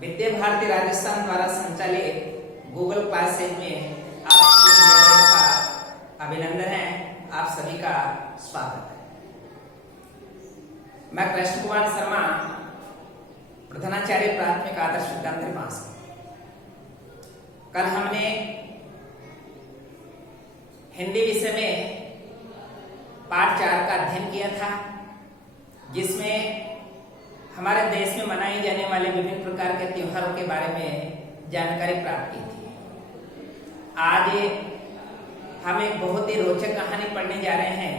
विद्या भारती राजस्थान द्वारा संचालित Google classes में आप सभी मेरे का अभिनंदन है। आप सभी का स्वागत है। मैं कृष्ण कुमार शर्मा, प्रधानाचार्य प्राथमिक आदर्श विद्यालय पास। कल हमने हिंदी विषय में पाठ 4 का अध्ययन किया था, जिसमें हमारे देश में मनाए जाने वाले विभिन्न प्रकार के त्योहारों के बारे में जानकारी प्राप्त की थी। आज हम एक बहुत ही रोचक कहानी पढ़ने जा रहे हैं,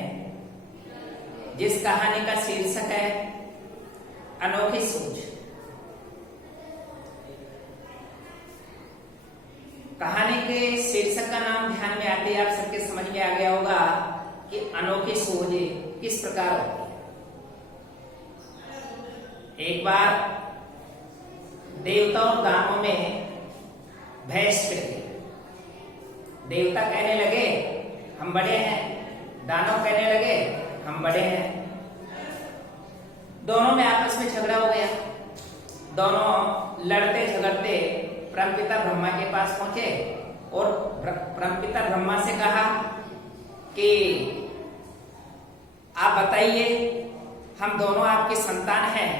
जिस कहानी का शीर्षक है अनोखी सोच। कहानी के शीर्षक का नाम ध्यान में आते ही आप सबके समझ में आ गया होगा कि अनोखी सोच किस प्रकार होती है। एक बार देवता और दानवों में बहस छिड़ गई। देवता कहने लगे हम बड़े हैं, दानव कहने लगे हम बड़े हैं। दोनों में आपस में झगड़ा हो गया। दोनों लड़ते झगड़ते परमपिता ब्रह्मा के पास पहुंचे और परमपिता ब्रह्मा से कहा कि आप बताइए, हम दोनों आपकी संतान हैं,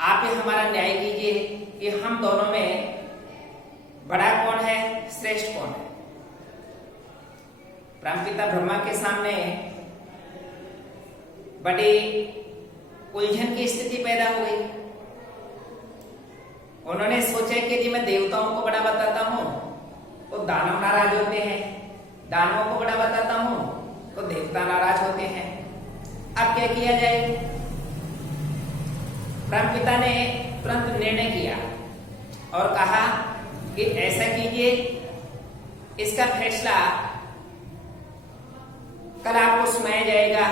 आप ही हमारा न्याय कीजिए कि हम दोनों में बड़ा कौन है, श्रेष्ठ कौन है। परमपिता ब्रह्मा के सामने बड़ी उलझन की स्थिति पैदा हो गई। उन्होंने सोचा कि यदि मैं देवताओं को बड़ा बताता हूं तो दानव नाराज होते हैं, दानवों को बड़ा बताता हूं तो देवता नाराज होते हैं। अब क्या किया जाए? परमपिता ने तुरंत निर्णय किया और कहा कि ऐसा कीजिए, इसका फैसला कल आपको सुनाया जाएगा।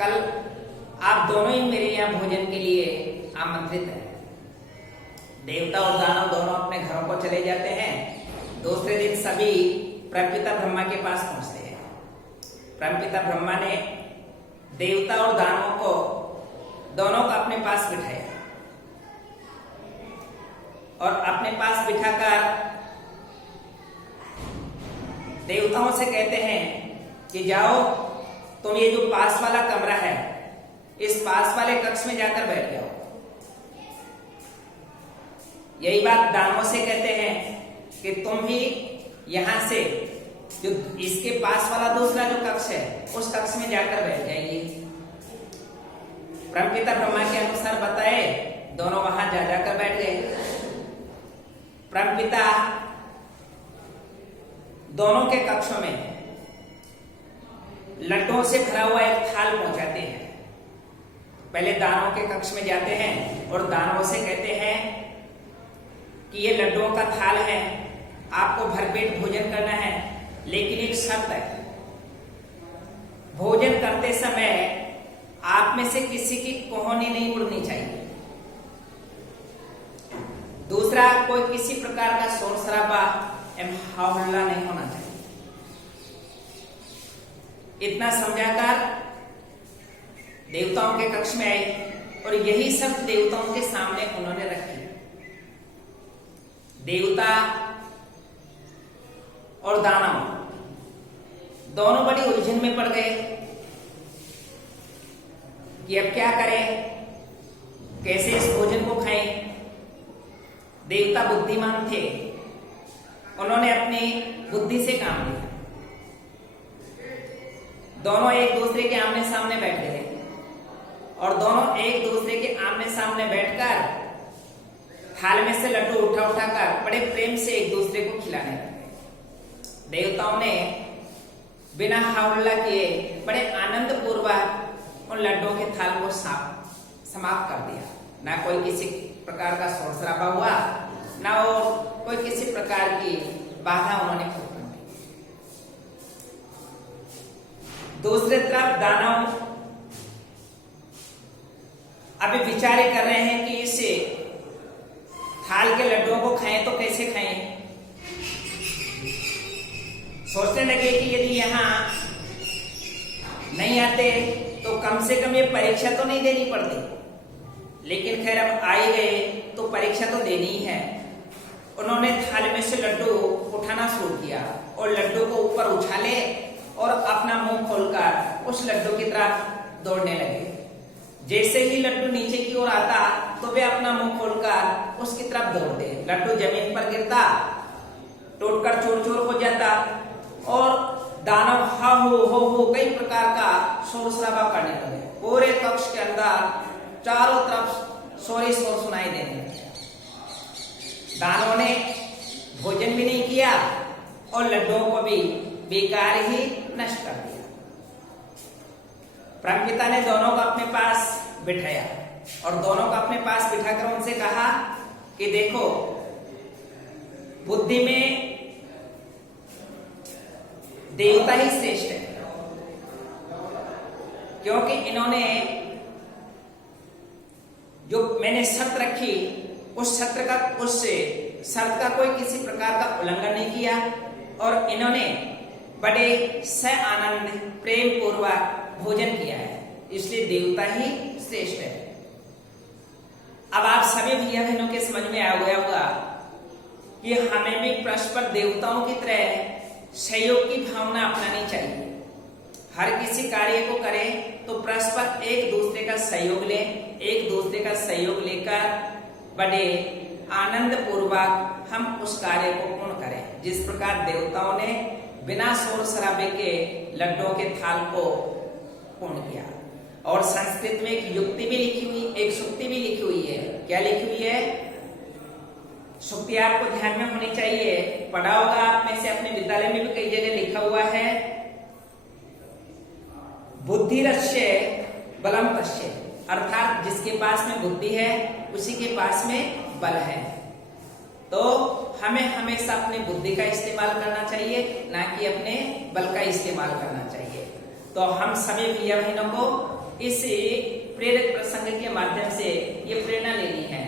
कल आप दोनों ही मेरे यहाँ भोजन के लिए आमंत्रित हैं। देवता और दानव दोनों अपने घरों को चले जाते हैं। दूसरे दिन सभी परमपिता ब्रह्मा के पास पहुंचते हैं। परमपिता ब्रह्मा ने देवता और दानवों को दोनों को अपने पास बिठाया और अपने पास बिठाकर देवताओं से कहते हैं कि जाओ, तुम ये जो पास वाला कमरा है, इस पास वाले कक्ष में जाकर बैठ जाओ। यही बात दानवों से कहते हैं कि तुम भी यहां से जो इसके पास वाला दूसरा जो कक्ष है, उस कक्ष में जाकर बैठ जाइए। परमपिता ब्रह्मा के अनुसार बताए, दोनों वहां जा जाकर बैठ गए। परमपिता दोनों के कक्षों में लड्डुओं से भरा हुआ एक थाल पहुंचाते हैं। पहले दानवों के कक्ष में जाते हैं और दानवों से कहते हैं कि ये लड्डुओं का थाल है, आपको भरपेट भोजन करना है, लेकिन एक शर्त है, भोजन करते समय आप में से किसी की कोहनी नहीं उड़नी चाहिए। दूसरा, कोई किसी प्रकार का शोर शराबा एवं हल्ला नहीं होना चाहिए। इतना समझाकर देवताओं के कक्ष में आए और यही सब देवताओं के सामने उन्होंने रखी। देवता और दानव दोनों बड़ी उलझन में पड़ गए कि अब क्या करें, कैसे इस भोजन को खाएं। देवता बुद्धिमान थे, उन्होंने अपनी बुद्धि से काम लिया। दोनों एक दूसरे के आमने सामने बैठ गए और दोनों एक दूसरे के आमने सामने बैठकर थाल में से लड्डू उठा उठाकर बड़े प्रेम से एक दूसरे को खिलाने लगे। देवताओं ने बिना हल्ला किए बड़े आनंद पूर्वक उन लड्डुओं के थाल को समाप्त कर दिया। ना कोई किसी प्रकार का शोर शराबा हुआ, ना वो कोई किसी प्रकार की बाधा उन्होंने उत्पन्न की। दूसरी तरफ दानव अभी विचार कर रहे हैं कि इस थाल के लड्डुओं को खाएं तो कैसे खाएं। सोचने लगे कि यदि यहाँ नहीं आते तो कम से कम ये परीक्षा तो नहीं देनी पड़ती। लेकिन खैर अब आ ही गए तो परीक्षा तो देनी ही है। उन्होंने थाली में से लड्डू उठाना शुरू किया और लड्डू को ऊपर उछाले और अपना मुंह खोलकर उस लड्डू की तरफ दौड़ने लगे। जैसे ही लड्डू नीचे की ओर आता तो वे अपना मुंह खोलकर उसकी तरफ दौड़ते। लड्डू जमीन पर गिरता, टूटकर चूर चूर हो जाता और दानव हा हो कई प्रकार का शोर शराबा करने लगे। पूरे कक्ष के अंदर चारों तरफ शोर ही शोर सुनाई देने लगे। दानवों ने भोजन भी नहीं किया और लड्डुओं को भी बेकार ही नष्ट कर दिया। परमपिता ने दोनों को अपने पास बिठाया और दोनों को अपने पास बिठाकर उनसे कहा कि देखो, बुद्धि में देवता ही श्रेष्ठ है, क्योंकि इन्होंने जो मैंने शर्त रखी उस शर्त का कोई किसी प्रकार का उल्लंघन नहीं किया और इन्होंने बड़े स आनंद प्रेम पूर्वक भोजन किया है, इसलिए देवता ही श्रेष्ठ है। अब आप सभी भैया बहनों के समझ में आ गया होगा कि हमें भी परस्पर देवताओं की तरह सहयोग की भावना अपनानी चाहिए। हर किसी कार्य को करें तो परस्पर एक दूसरे का सहयोग लें, एक दूसरे का सहयोग लेकर बड़े आनंद पूर्वक हम उस कार्य को पूर्ण करें। जिस प्रकार देवताओं ने बिना शोर शराबे के लड्डुओं के थाल को पूर्ण किया। और संस्कृत में एक युक्ति भी लिखी हुई, एक सूक्ति भी लिखी हुई है। क्या लिखी हुई है? सूक्ति आपको ध्यान में होनी चाहिए, पढ़ा होगा आप में से, अपने विद्यालय में भी कई जगह लिखा हुआ है। बुद्धिरस्य बलम तस्य, अर्थात जिसके पास में बुद्धि है उसी के पास में बल है। तो हमें हमेशा अपनी बुद्धि का इस्तेमाल करना चाहिए, ना कि अपने बल का इस्तेमाल करना चाहिए। तो हम सभी भैया बहनों को इस प्रेरक प्रसंग के माध्यम से ये प्रेरणा लेनी है।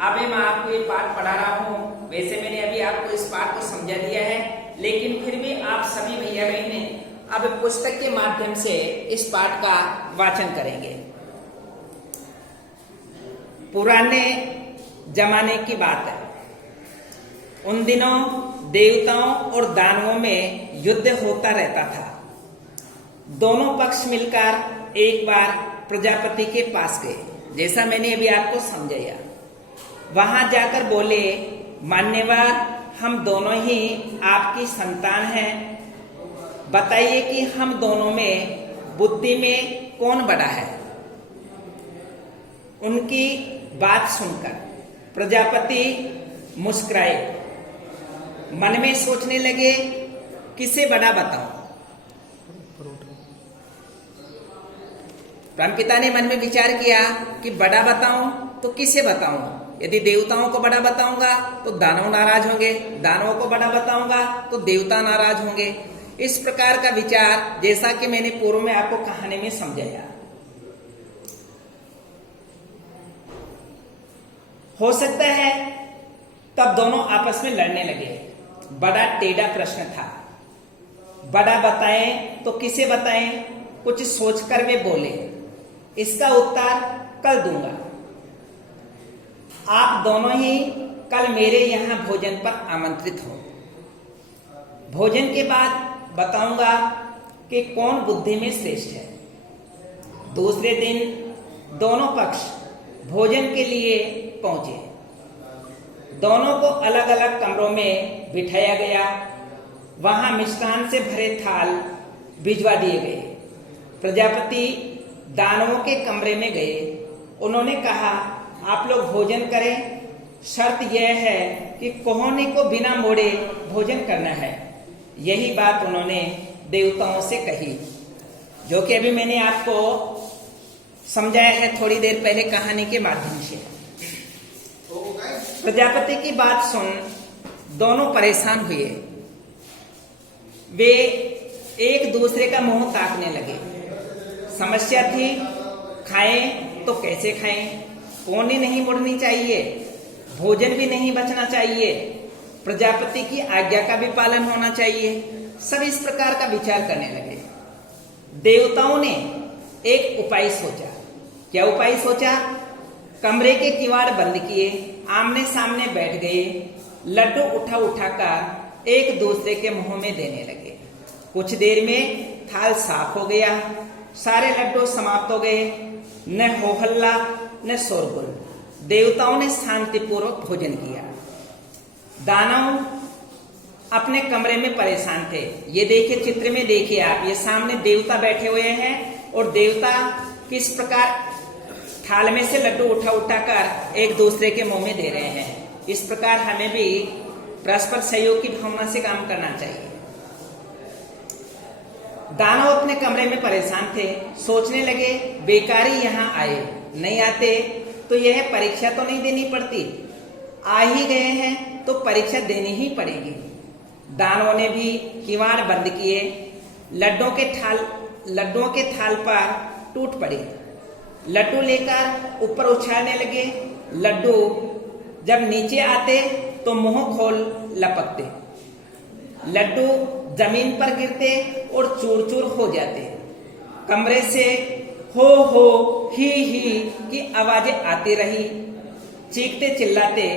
अभी मैं आपको ये पाठ पढ़ा रहा हूँ, वैसे मैंने अभी आपको इस पाठ को समझा दिया है, लेकिन फिर भी आप सभी भैया बहने अब पुस्तक के माध्यम से इस पाठ का वाचन करेंगे। पुराने जमाने की बात है। उन दिनों देवताओं और दानवों में युद्ध होता रहता था। दोनों पक्ष मिलकर एक बार प्रजापति के पास गए, जैसा मैंने अभी आपको समझाया। वहां जाकर बोले, मान्यवर, हम दोनों ही आपकी संतान हैं, बताइए कि हम दोनों में बुद्धि में कौन बड़ा है। उनकी बात सुनकर प्रजापति मुस्कुराए, मन में सोचने लगे, किसे बड़ा बताऊं। परमपिता ने मन में विचार किया कि बड़ा बताऊं तो किसे बताऊं। यदि देवताओं को बड़ा बताऊंगा तो दानव नाराज होंगे, दानवों को बड़ा बताऊंगा तो देवता नाराज होंगे। इस प्रकार का विचार, जैसा कि मैंने पूर्व में आपको कहानी में समझाया, हो सकता है तब दोनों आपस में लड़ने लगे। बड़ा टेढ़ा प्रश्न था। बड़ा बताएं तो किसे बताएं, कुछ सोचकर वे बोले, इसका उत्तर कल दूंगा। आप दोनों ही कल मेरे यहां भोजन पर आमंत्रित हो। भोजन के बाद बताऊंगा कि कौन बुद्धि में श्रेष्ठ है। दूसरे दिन दोनों पक्ष भोजन के लिए पहुंचे। दोनों को अलग अलग कमरों में बिठाया गया। वहां मिष्ठान से भरे थाल भिजवा दिए गए। प्रजापति दानवों के कमरे में गए। उन्होंने कहा, आप लोग भोजन करें, शर्त यह है कि कोहनी को बिना मोड़े भोजन करना है। यही बात उन्होंने देवताओं से कही, जो कि अभी मैंने आपको समझाया है थोड़ी देर पहले कहानी के माध्यम से। प्रजापति की बात सुन दोनों परेशान हुए। वे एक दूसरे का मुंह ताकने लगे। समस्या थी, खाएं तो कैसे खाएं, कोहनी नहीं मुड़नी चाहिए, भोजन भी नहीं बचना चाहिए, प्रजापति की आज्ञा का भी पालन होना चाहिए। सब इस प्रकार का विचार करने लगे। देवताओं ने एक उपाय सोचा। क्या उपाय सोचा? कमरे के किवाड़ बंद किए, आमने सामने बैठ गए, लड्डू उठा उठाकर एक दूसरे के मुंह में देने लगे। कुछ देर में थाल साफ हो गया, सारे लड्डू समाप्त हो गए। न हो हल्ला न शोरगुल, देवताओं ने शांतिपूर्वक भोजन किया। दानव अपने कमरे में परेशान थे। ये देखिए, चित्र में देखिए आप, ये सामने देवता बैठे हुए हैं और देवता किस प्रकार थाल में से लड्डू उठा उठाकर एक दूसरे के मुंह में दे रहे हैं। इस प्रकार हमें भी परस्पर सहयोग की भावना से काम करना चाहिए। दानव अपने कमरे में परेशान थे, सोचने लगे बेकारी यहाँ आए, नहीं आते तो यह परीक्षा तो नहीं देनी पड़ती, आ ही गए हैं तो परीक्षा देनी ही पड़ेगी। दानवों ने भी किवाड़ बंद किए, लड्डुओं के थाल पर टूट पड़े। लड्डू लेकर ऊपर उछालने लगे। लड्डू जब नीचे आते तो मुंह खोल लपकते, लड्डू जमीन पर गिरते और चूर चूर हो जाते। कमरे से हो ही की आवाजें आती रही, चीखते चिल्लाते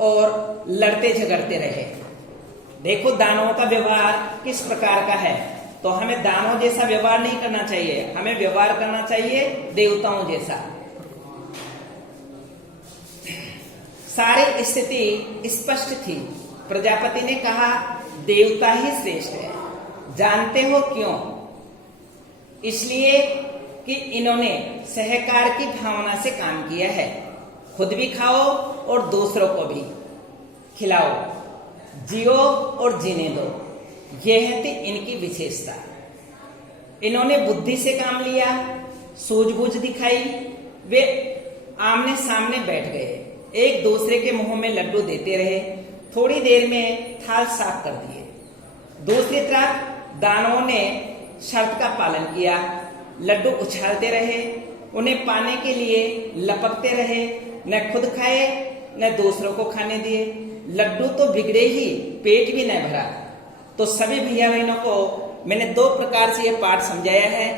और लड़ते झगड़ते रहे। देखो दानवों का व्यवहार किस प्रकार का है। तो हमें दानवों जैसा व्यवहार नहीं करना चाहिए, हमें व्यवहार करना चाहिए देवताओं जैसा। सारी स्थिति स्पष्ट थी। प्रजापति ने कहा देवता ही श्रेष्ठ है। जानते हो क्यों? इसलिए कि इन्होंने सहकार की भावना से काम किया है। खुद भी खाओ और दूसरों को भी खिलाओ, जियो और जीने दो, यह थी इनकी विशेषता। इन्होंने बुद्धि से काम लिया, सूझबूझ दिखाई। वे आमने सामने बैठ गए, एक दूसरे के मुंह में लड्डू देते रहे। थोड़ी देर में थाल साफ कर दिए। दूसरी तरफ दानवों ने शर्त का पालन किया, लड्डू उछालते रहे, उन्हें पाने के लिए लपकते रहे, न खुद खाए न दूसरों को खाने दिए। लड्डू तो बिगड़े ही, पेट भी न भरा। तो सभी भैया बहनों को मैंने दो प्रकार से यह पाठ समझाया है।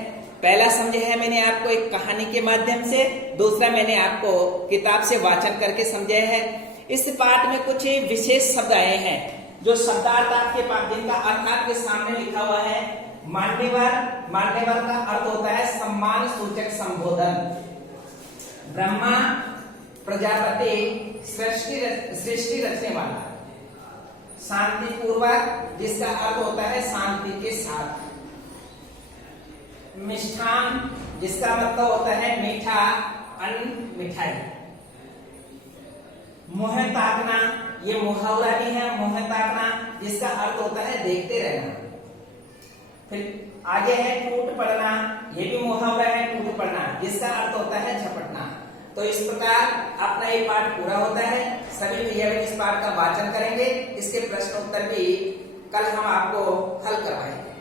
पहला समझाया है मैंने आपको एक कहानी के माध्यम से, दूसरा मैंने आपको किताब से वाचन करके समझाया है। इस पाठ में कुछ विशेष शब्द आए हैं जो शब्दार्थ आपके पास, जिनका अर्थ आपके सामने लिखा हुआ है। मान्यवर का अर्थ होता है सम्मान सूचक संबोधन। ब्रह्मा प्रजापति सृष्टि रचने वाला। शांति पूर्वक, जिसका अर्थ होता है शांति के साथ। मिष्ठान, जिसका मतलब होता है मीठा, अन्न, मिठाई। मुंह ताकना, ये मुहावरा भी है, मुंह ताकना, जिसका अर्थ होता है देखते रहना। फिर आगे है टूट पड़ना, ये भी मुहावरा है, टूट पड़ना, जिसका अर्थ होता है झपटना। तो इस प्रकार अपना ये पाठ पूरा होता है। सभी भैया इस पाठ का वाचन करेंगे, इसके प्रश्न उत्तर भी कल हम आपको हल करवाएंगे।